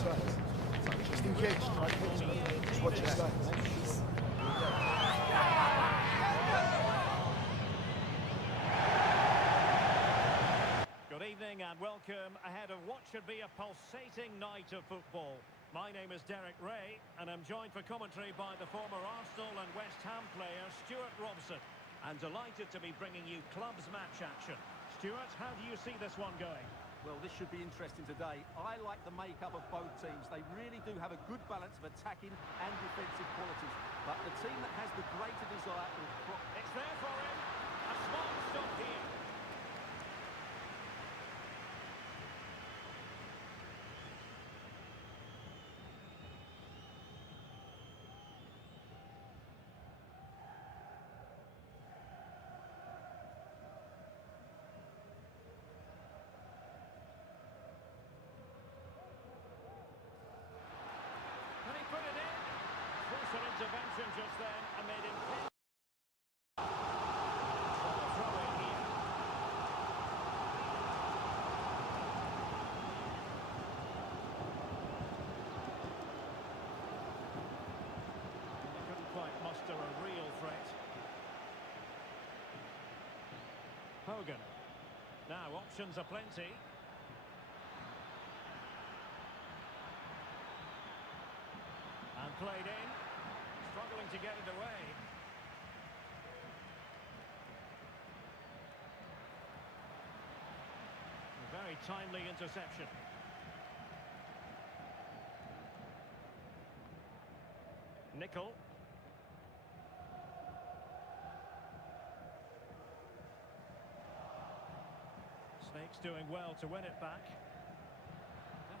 stats. Just in case, right? Just watch your stats. Good evening and welcome ahead of what should be a pulsating night of football. My name is Derek Ray and I'm joined for commentary by the former Arsenal and West Ham player Stuart Robson. I'm delighted to be bringing you clubs match action. Stuart, how do you see this one going? Well, this should be interesting today. I like the makeup of both teams. They really do have a good balance of attacking and defensive qualities. But the team that has the greater desire will... It's there for him. A smart stop here. Can he put it in? Crucial intervention just then amid intense. Throw in here. They couldn't quite muster a real threat. Hogan. Now options are plenty. And played in, struggling to get it away. A very timely interception. Nickel. Snakes doing well to win it back.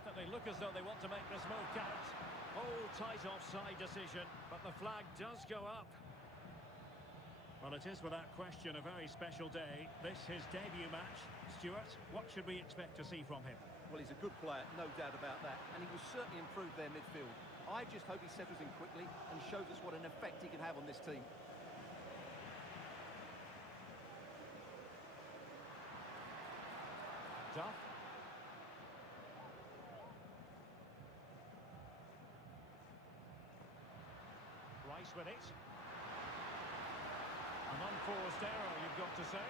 Definitely look as though they want to make this move count. Oh, tight offside decision, but the flag does go up. Well, it is without question a very special day. This his debut match. Stuart, what should we expect to see from him? Well, he's a good player, no doubt about that. And he will certainly improve their midfield. I just hope he settles in quickly and shows us what an effect he can have on this team. Duff. Rice with it. An unforced error, you've got to say.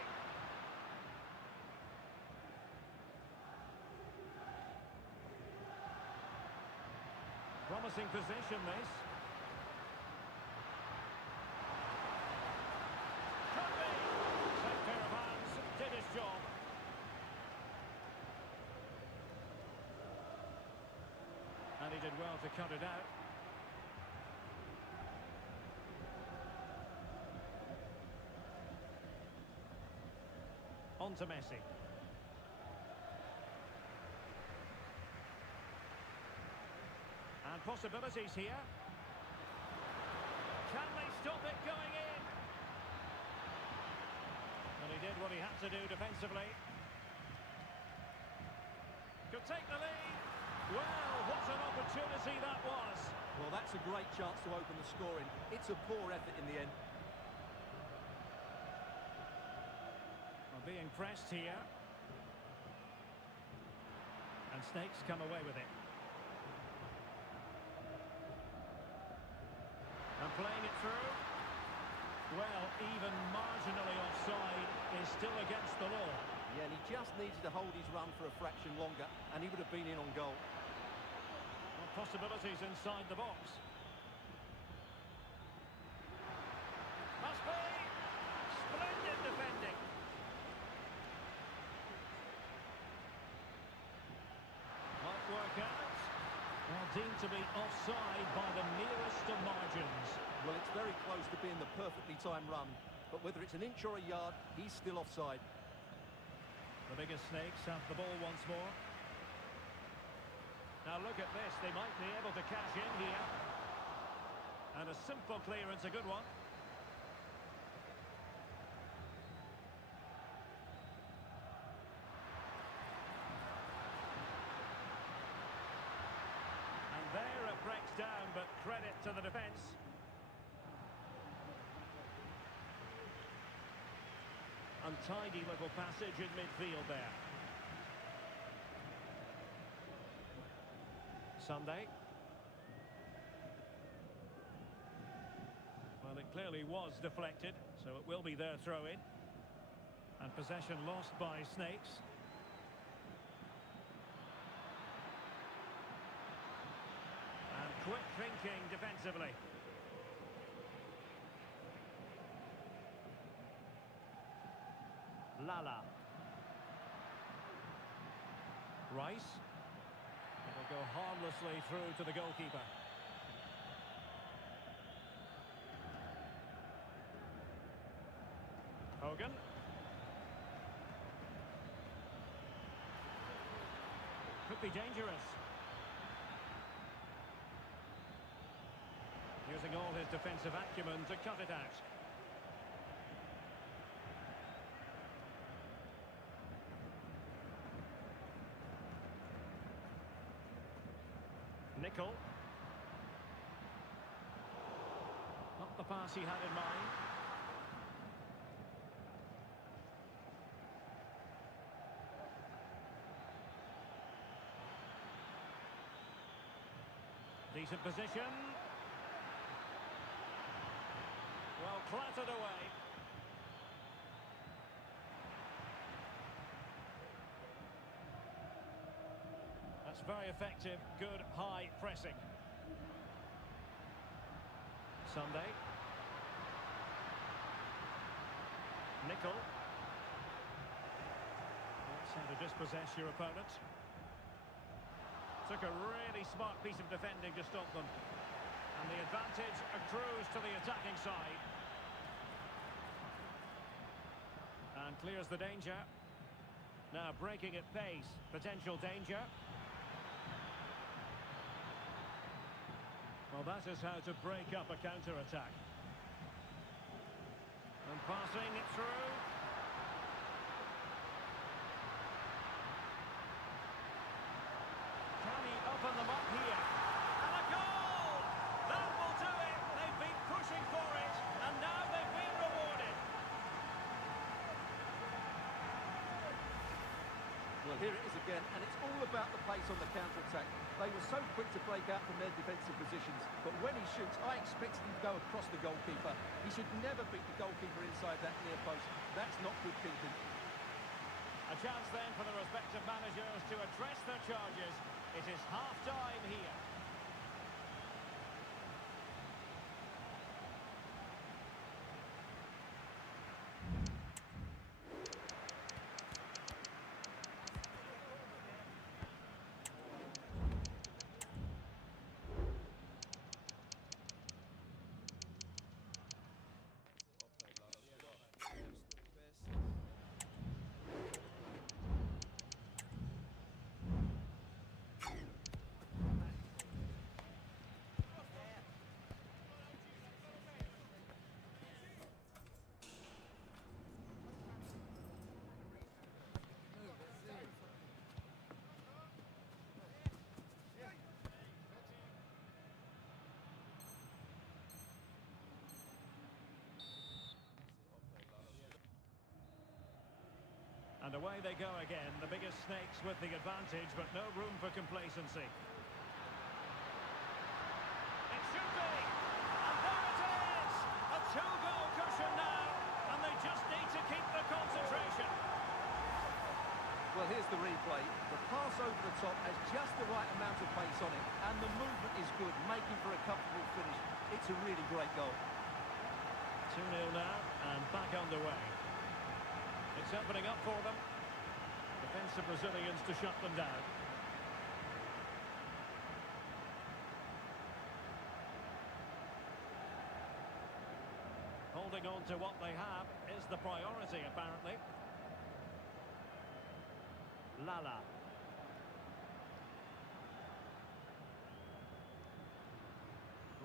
Promising position, this. Could be. Same pair of hands, did his job. And he did well to cut it out. On to Messi. And possibilities here. Can they stop it going in? And he did what he had to do defensively. Could take the lead. Well, what an opportunity that was. Well, that's a great chance to open the scoring. It's a poor effort in the end. Being pressed here. And Snakes come away with it. And playing it through. Well, even marginally offside is still against the law. Yeah, and he just needed to hold his run for a fraction longer, and he would have been in on goal. Well, possibilities inside the box. Must be. Splendid defending. Might work out. Well, deemed to be offside by the nearest of margins. Well, it's very close to being the perfectly timed run, but whether it's an inch or a yard, he's still offside. The biggest Snakes have the ball once more. Now look at this, they might be able to cash in here. And a simple clearance, a good one. And there it breaks down, but credit to the defence. Untidy little passage in midfield there. Sunday. Well, it clearly was deflected, so it will be their throw-in. And possession lost by Snakes. And quick thinking defensively. Lala. Rice. It'll go harmlessly through to the goalkeeper. Hogan. Could be dangerous. Using all his defensive acumen to cut it out. Nickel. Not the pass he had in mind. Decent position. Well, clattered away. That's very effective. Good high pressing. Sunday. Nickel. That's how to dispossess your opponent. Took a really smart piece of defending to stop them. And the advantage accrues to the attacking side. And clears the danger. Now breaking at pace. Potential danger. Well, that is how to break up a counter-attack. And passing it through. Can he open them up here? And a goal! That will do it! They've been pushing for it, and now they've been rewarded. Well, here it is again, and it's all about the pace on the counter-attack. They were so quick to break out from their defensive positions, but when he shoots, I expected him to go across the goalkeeper. He should never beat the goalkeeper inside that near post. That's not good keeping. A chance then for the respective managers to address their charges. It is half-time here. And away they go again, the biggest Snakes with the advantage, but no room for complacency. It should be! And there it is! A two-goal cushion now, and they just need to keep the concentration. Well, here's the replay. The pass over the top has just the right amount of pace on it, and the movement is good, making for a comfortable finish. It's a really great goal. 2-0 now, and back underway. It's opening up for them. Defensive Brazilians to shut them down. Holding on to what they have is the priority, apparently. Lala.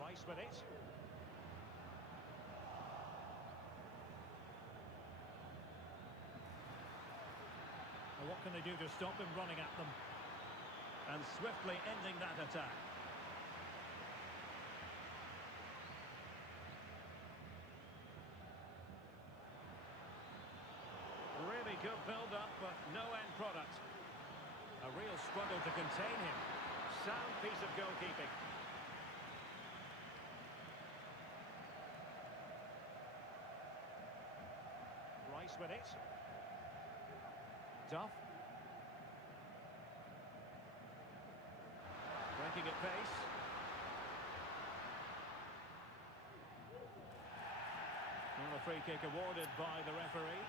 Rice with it. What can they do to stop him running at them? And swiftly ending that attack. Really good build-up, but no end product. A real struggle to contain him. Sound piece of goalkeeping. Rice with it. Duff. Breaking at pace. And a free kick awarded by the referee.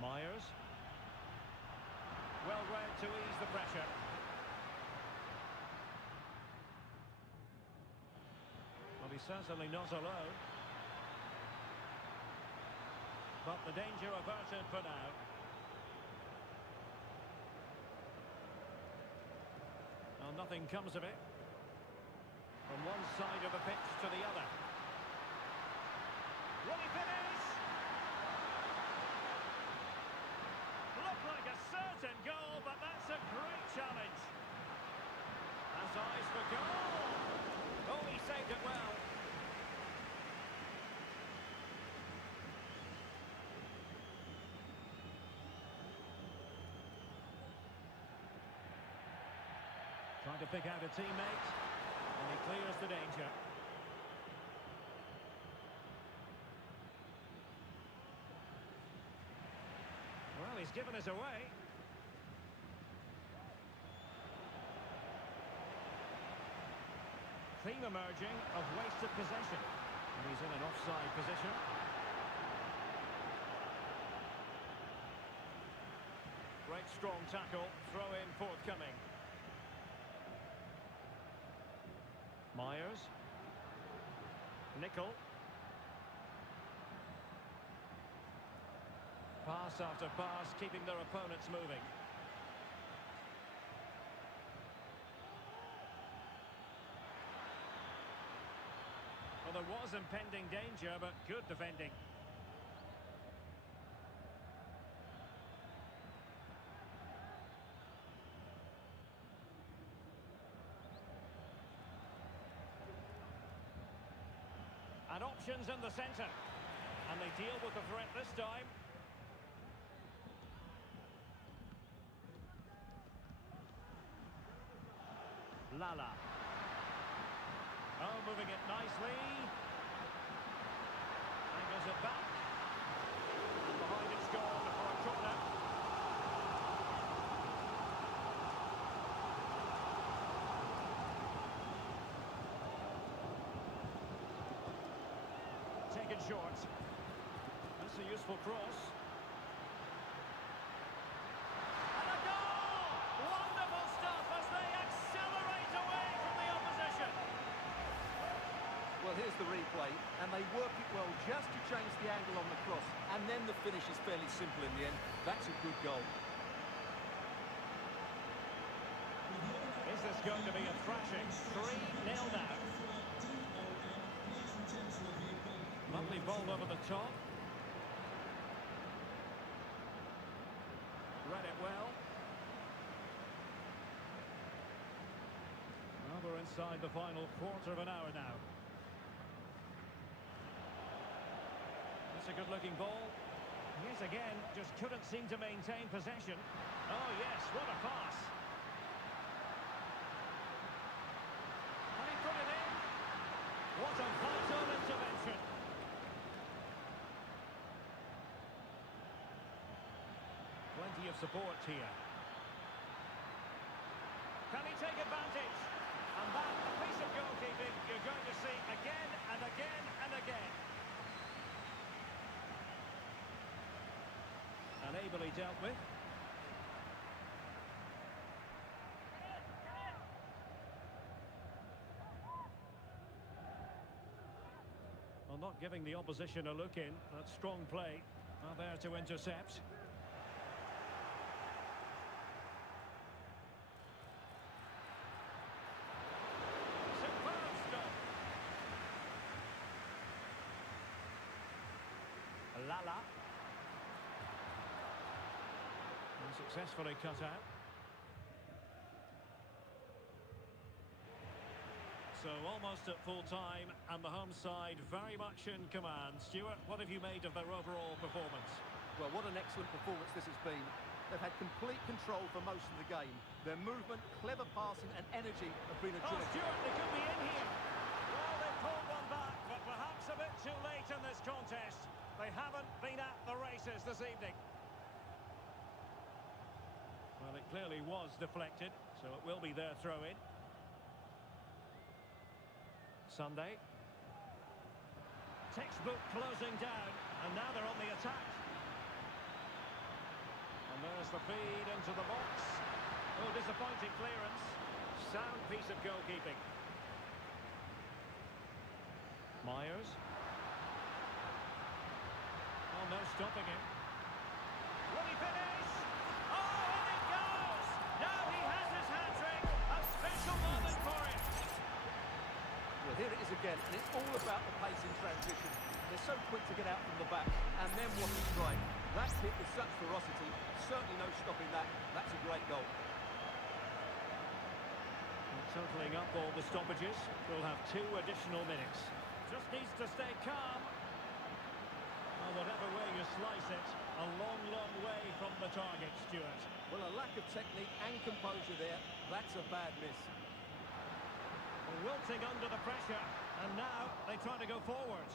Myers. Well read to ease the pressure. Well, he's certainly not alone. But the danger averted for now. Well, nothing comes of it. From one side of the pitch to the other. Will he finish? Looked like a certain goal, but that's a great challenge. Has eyes for goal. Oh, he saved it well. Trying to pick out a teammate, and he clears the danger. Well, he's given us away. Theme emerging of wasted possession. And he's in an offside position. Great strong tackle, throw in forthcoming. Myers. Nickel. Pass after pass, keeping their opponents moving. Well, there was impending danger, but good defending. And options in the centre. And they deal with the threat this time. Lala. Oh, moving it nicely. Angles it back. And behind it's gone for a corner. Taken short. That's a useful cross. And a goal! Wonderful stuff as they accelerate away from the opposition. Well, here's the replay, and they work it well just to change the angle on the cross, and then the finish is fairly simple in the end. That's a good goal. Is this going to be a thrashing? 3-0 now. Lovely ball over the top. Read it well. Well, we're inside the final quarter of an hour now. That's a good-looking ball. Yes, again, just couldn't seem to maintain possession. Oh, yes, what a pass. And he put it in. What a vital intervention. Plenty of support here. Can he take advantage? And that, a piece of goalkeeping you're going to see again and again and again. And ably dealt with. Well, not giving the opposition a look in. That's strong play. Well, there to intercept. Lala. And successfully cut out. So almost at full time, and the home side very much in command. Stuart, what have you made of their overall performance? Well, what an excellent performance this has been. They've had complete control for most of the game. Their movement, clever passing and energy have been Oh, agility. Stuart, they could be in here. Well, they pulled one back, but perhaps a bit too late in this contest. They haven't been at the races this evening. Well, it clearly was deflected, so it will be their throw-in. Sunday. Textbook closing down, and now they're on the attack. And there's the feed into the box. Oh, disappointing clearance. Sound piece of goalkeeping. Myers. Oh, no stopping him. Will he finish? Oh, in it goes! Now he has his hat-trick. A special moment for him. Well, here it is again, and it's all about the pace in transition. They're so quick to get out from the back, and then what a strike. That hit with such ferocity, certainly no stopping that. That's a great goal. Totalling up all the stoppages, we'll have 2 additional minutes. Just needs to stay calm. Well, whatever way you slice it, a long, long way from the target, Stuart. Well, a lack of technique and composure there. That's a bad miss. Wilting under the pressure, and now they try to go forward.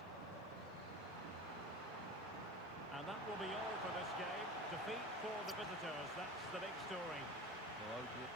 And that will be all for this game. Defeat for the visitors, that's the big story. Oh, dear.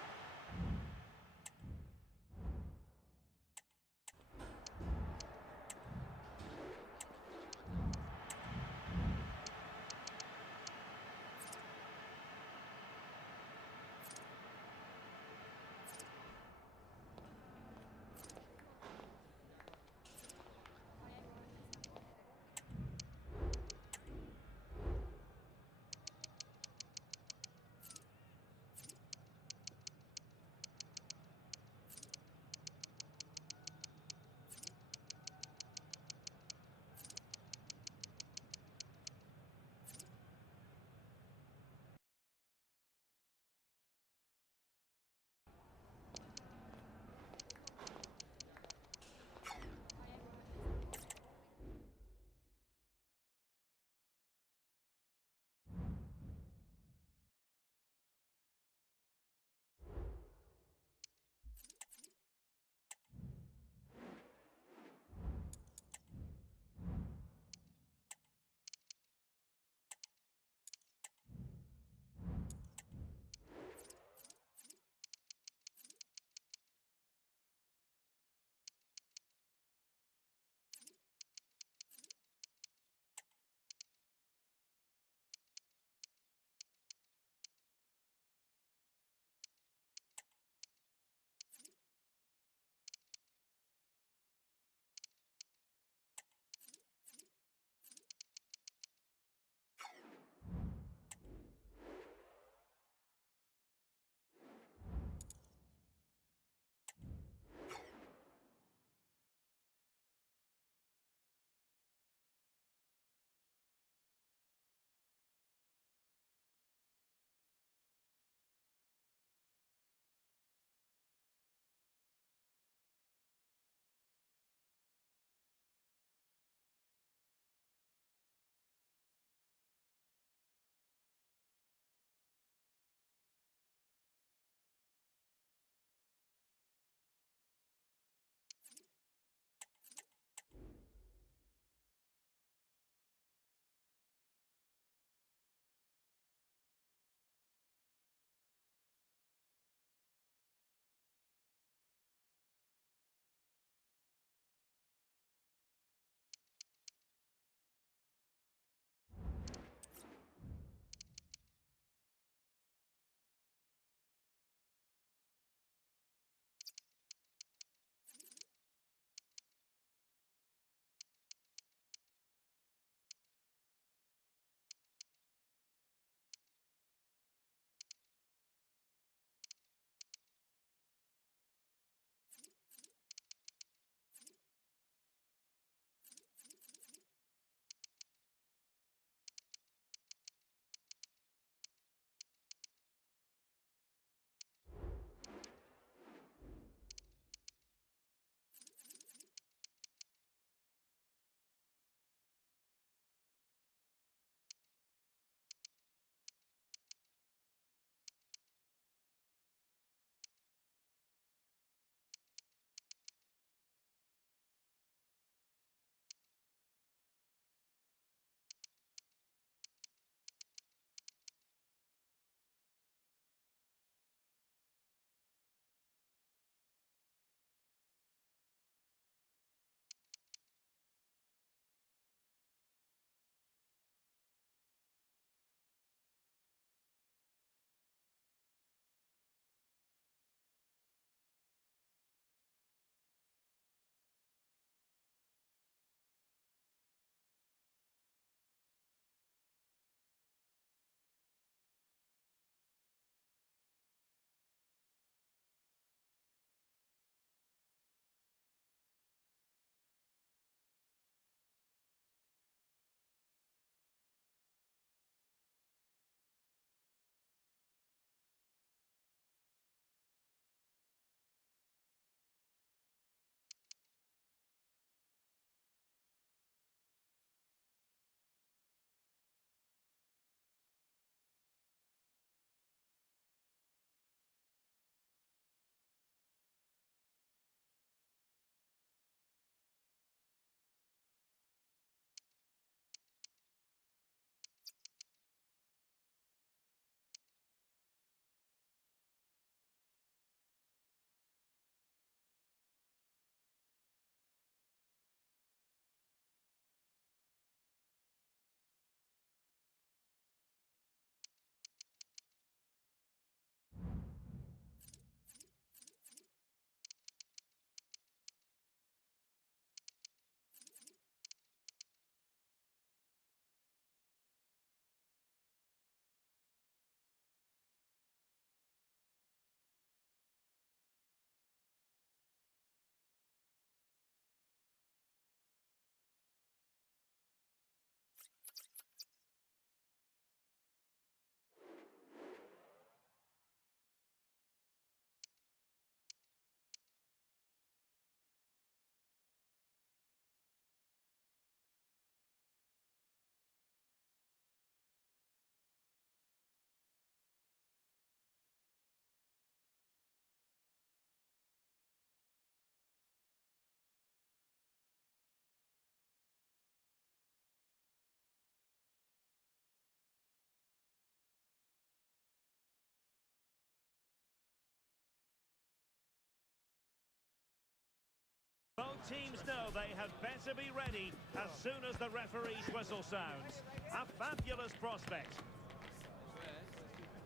teams know they had better be ready as soon as the referee's whistle sounds. A fabulous prospect.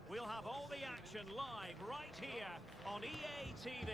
We'll have all the action live right here on EA TV.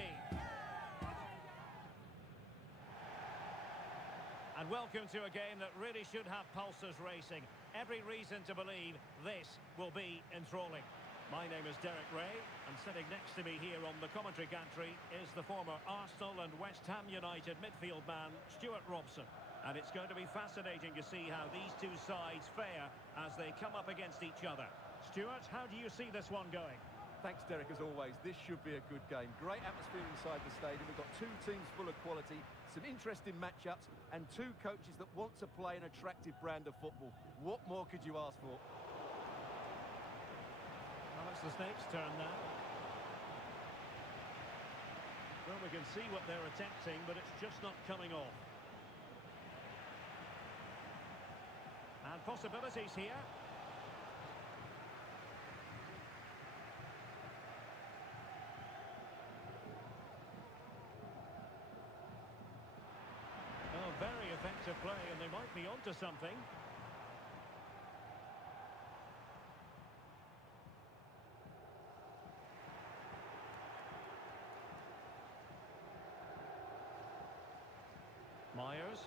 And welcome to a game that really should have pulses racing. Every reason to believe this will be enthralling. My name is Derek Ray, and sitting next to me here on the commentary gantry is the former Arsenal and West Ham United midfield man, Stuart Robson. And it's going to be fascinating to see how these two sides fare as they come up against each other. Stuart, how do you see this one going? Thanks, Derek, as always. This should be a good game. Great atmosphere inside the stadium. We've got two teams full of quality, some interesting matchups, and two coaches that want to play an attractive brand of football. What more could you ask for? Well, it's the Snakes' turn now. Well, we can see what they're attempting, but it's just not coming off. And possibilities here. Oh, very effective play, and they might be onto something. Myers.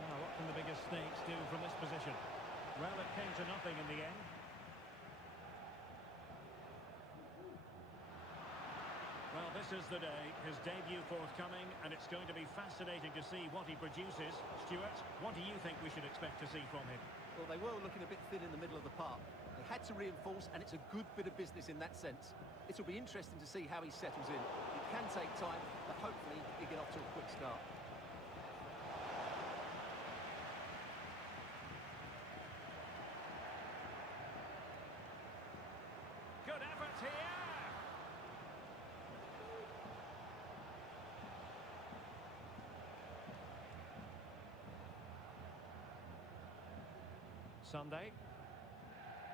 Now, what can the biggest Snakes do from this position? Well, it came to nothing in the end. Well, this is the day, his debut forthcoming, and it's going to be fascinating to see what he produces. Stuart, what do you think we should expect to see from him? Well, they were looking a bit thin in the middle of the park. They had to reinforce, and it's a good bit of business in that sense. It'll be interesting to see how he settles in. It can take time, but hopefully he'll get off to a quick start. Good effort here! Sunday.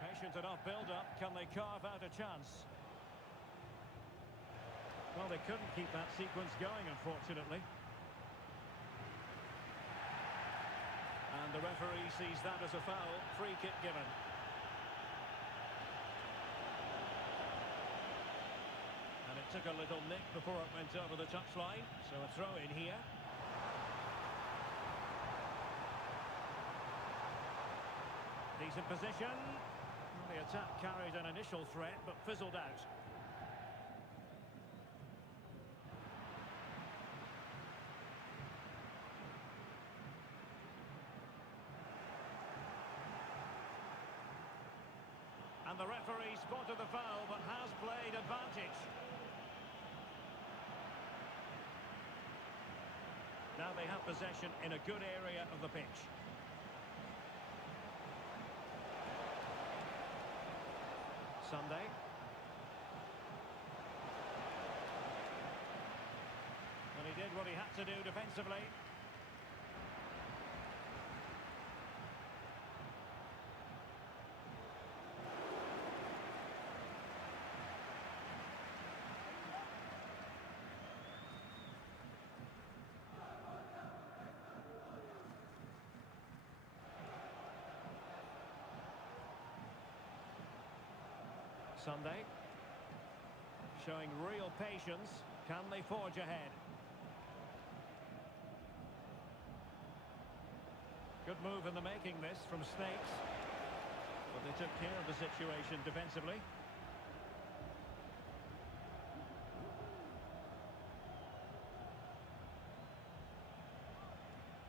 Patient enough build-up. Can they carve out a chance? Well, they couldn't keep that sequence going, unfortunately. And the referee sees that as a foul. Free kick given. And it took a little nick before it went over the touchline. So a throw in here. Decent position. The attack carried an initial threat, but fizzled out. And the referee spotted the foul, but has played advantage. Now they have possession in a good area of the pitch. Sunday. And he did what he had to do defensively. Sunday, showing real patience. Can they forge ahead? Good move in the making this from Snakes. But they took care of the situation defensively.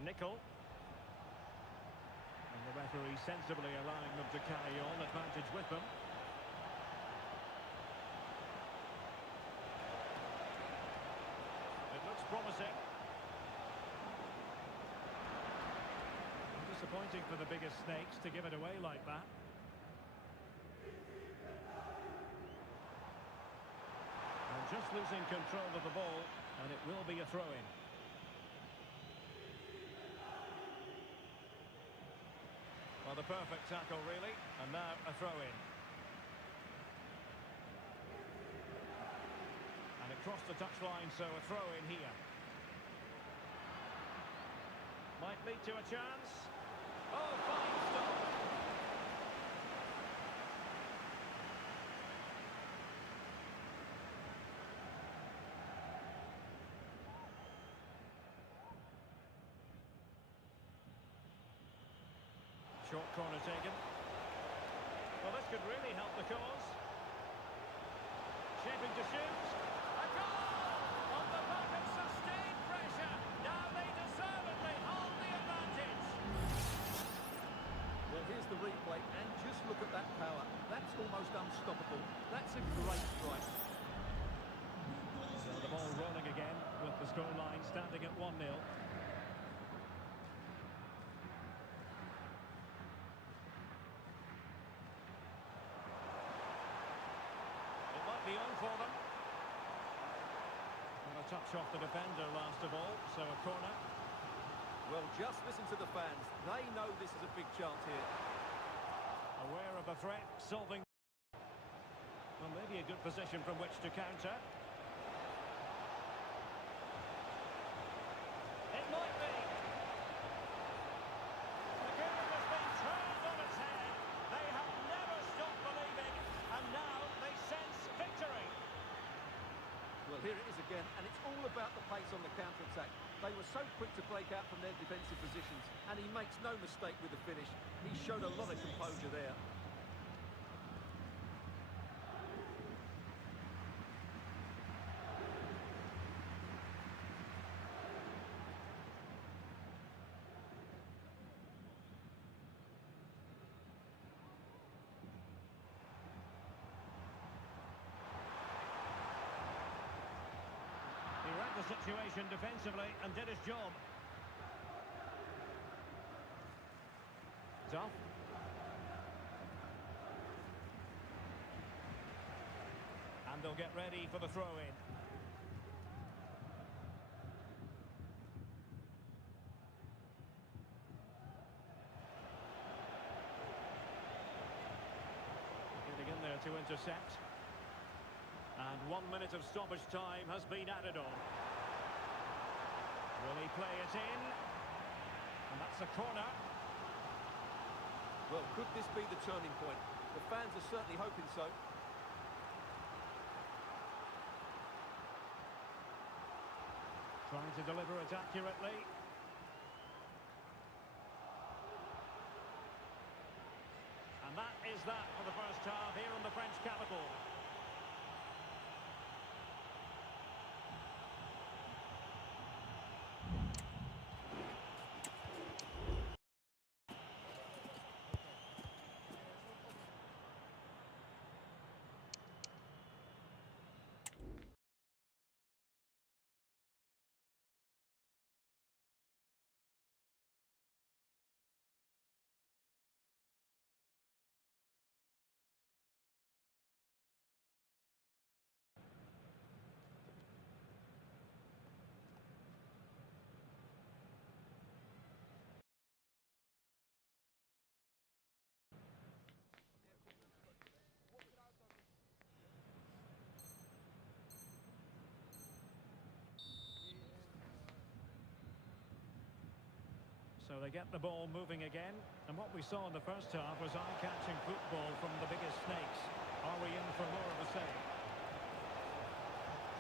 Nickel. And the referee sensibly allowing them to carry on, advantage with them. Promising. Disappointing for the biggest Snakes to give it away like that. And just losing control of the ball, and it will be a throw-in. Well, the perfect tackle, really, and now a throw-in. And it across the touchline, so a throw in here. Might lead to a chance. Oh, fine stop. Short corner taken. Well, this could really help the cause. Shaping to shoot. A goal! On the back of sustained pressure. Now they deservedly hold the advantage. Well, here's the replay, and just look at that power. That's almost unstoppable. That's a great strike. So the ball rolling again with the scoreline standing at 1-0. Be on for them. And a touch off the defender last of all, so a corner. Well, just listen to the fans. They know this is a big chance here. Aware of the threat, solving. Well, maybe a good position from which to counter. It might be. The game has been turned on its head. They have never stopped believing, and now they sense victory. Well, here it is again, and it's all about the pace on the counter-attack. They were so quick to break out from their defensive positions, and he makes no mistake with the finish. He showed a lot of composure there. The situation defensively and did his job. Tough. And they'll get ready for the throw-in. Getting in there to intercept. And 1 minute of stoppage time has been added on. Will he play it in? And that's a corner. Well, could this be the turning point? The fans are certainly hoping so. Trying to deliver it accurately. And that is that for the first half here in the French capital. So they get the ball moving again. And what we saw in the first half was eye-catching football from the biggest snakes. Are we in for more of the same?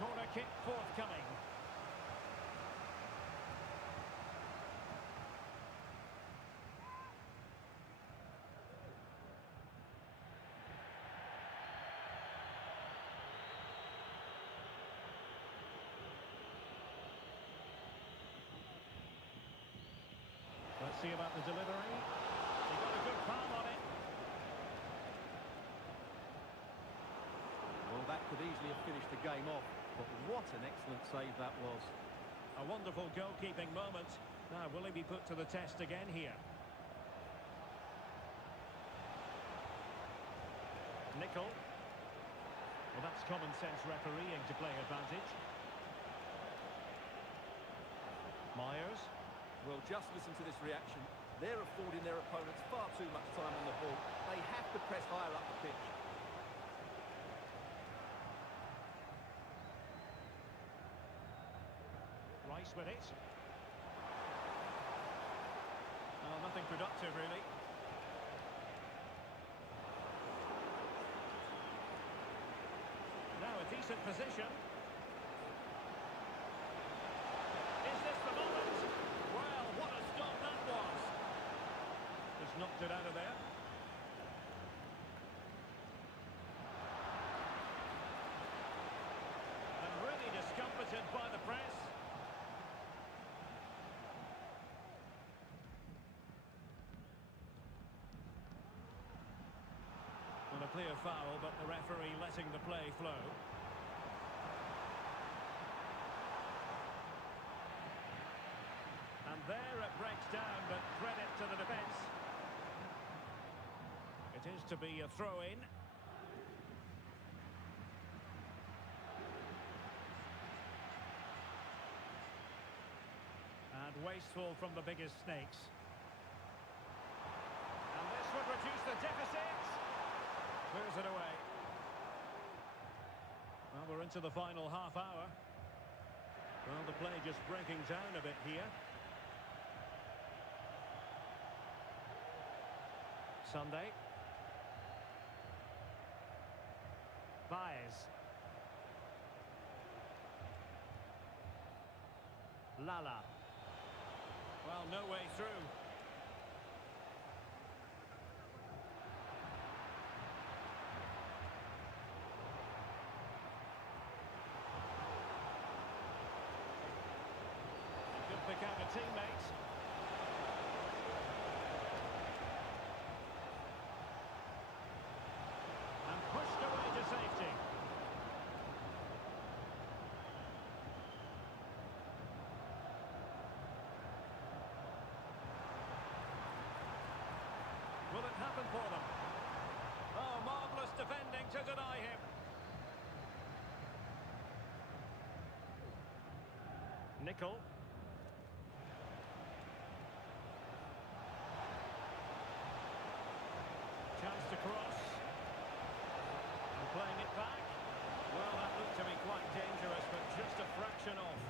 Corner kick forthcoming. Let's see about the delivery. He got a good palm on it. Well, that could easily have finished the game off, but what an excellent save that was. A wonderful goalkeeping moment. Now, will he be put to the test again here? Nickel. Well, that's common sense refereeing to play advantage. Myers. Well, just listen to this reaction. They're affording their opponents far too much time on the ball. They have to press higher up the pitch. Rice with it. Oh, nothing productive, really. Now a decent position. Is this the moment? Well, what a stop that was. Just knocked it out of there. And really discomfited by the press. Well, a clear foul, but the referee letting the play flow. And there it breaks down, but credit to the defence. It is to be a throw-in. And wasteful from the biggest snakes. And this would reduce the deficit. Clears it away. Well, we're into the final half hour. Well, the play just breaking down a bit here. Sunday. Baez. Lala. Well, no way through. He could pick out a teammate. And pushed away to safety. Will it happen for them? Oh, marvellous defending to deny him. Nickel. Chance to cross. And playing it back. Well, that looked to be quite dangerous, but just a fraction off.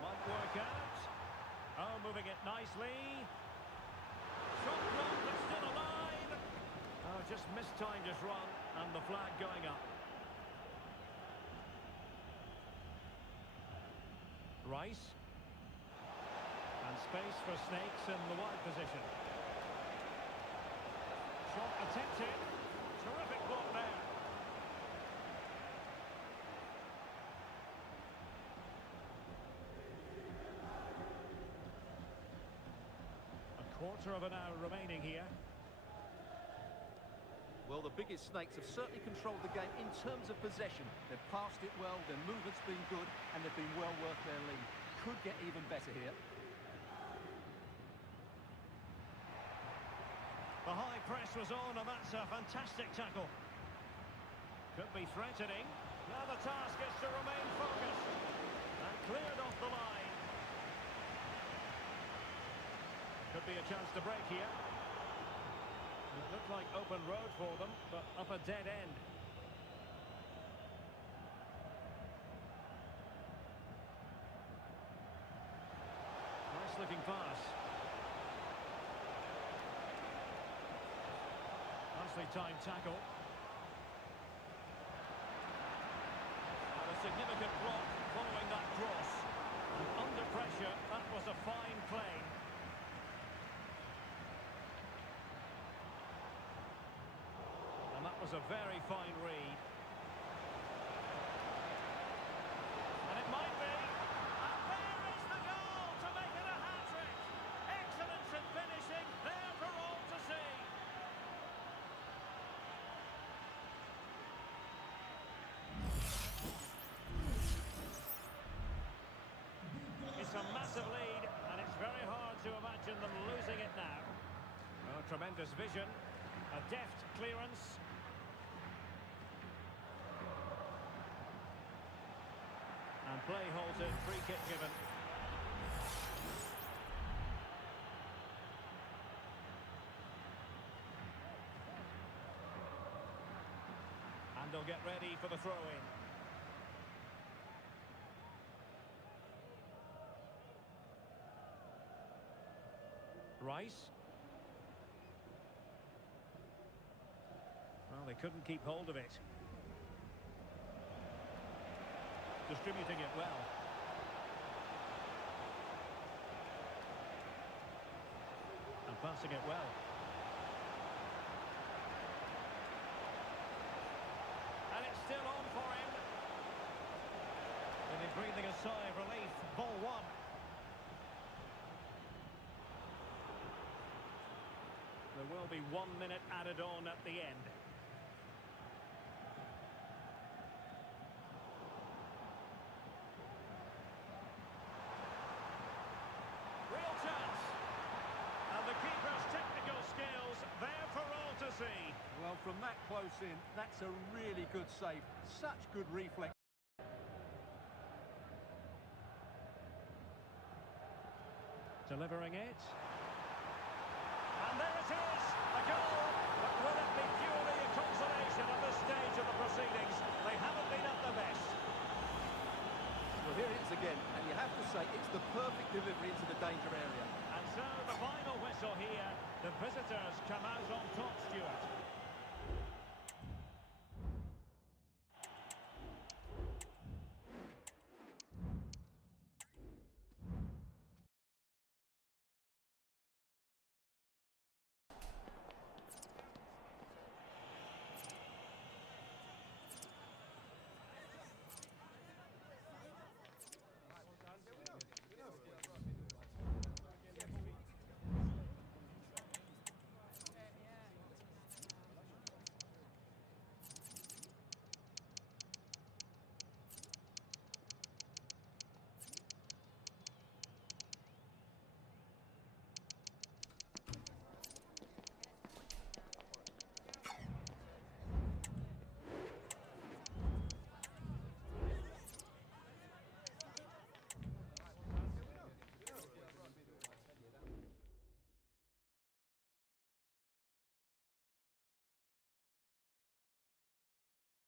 Might work out. Oh, moving it nicely. Shot blocked, but still alive. Oh, just mistimed his run, and the flag going up. Rice. And space for Snakes in the wide position. Shot attempted. Terrific block there. A quarter of an hour remaining here. Well, the biggest Snakes have certainly controlled the game in terms of possession. They've passed it well, their movement's been good, and they've been well worth their lead. Could get even better here. The high press was on, and that's a fantastic tackle. Could be threatening. Now the task is to remain focused. And cleared off the line. Could be a chance to break here. It looked like open road for them, but up a dead end. Nice looking pass. Nicely timed tackle. And a significant block following that cross. And under pressure, that was a fine play. And that was a very fine read. And it might be. And there is the goal to make it a hat-trick. Excellence in finishing, there for all to see. It's a massive lead, and it's very hard to imagine them losing it now. Oh, tremendous vision. A deft clearance. And play halted, free kick given. He'll get ready for the throw-in. Rice. Well, they couldn't keep hold of it. Distributing it well. And passing it well. And it's still on for him. And he's breathing a sigh of relief. Ball one. There will be 1 minute added on at the end. Real chance. And the keeper's technical skills there for all to see. Well, from that close in, that's a really good save. Such good reflex. Delivering it. And there it is, a goal. But will it be purely a consolation at this stage of the proceedings? They haven't been at their best. Well, here it is again, and you have to say it's the perfect delivery into the danger area. And so the final whistle here. The visitors come out on top, Stuart.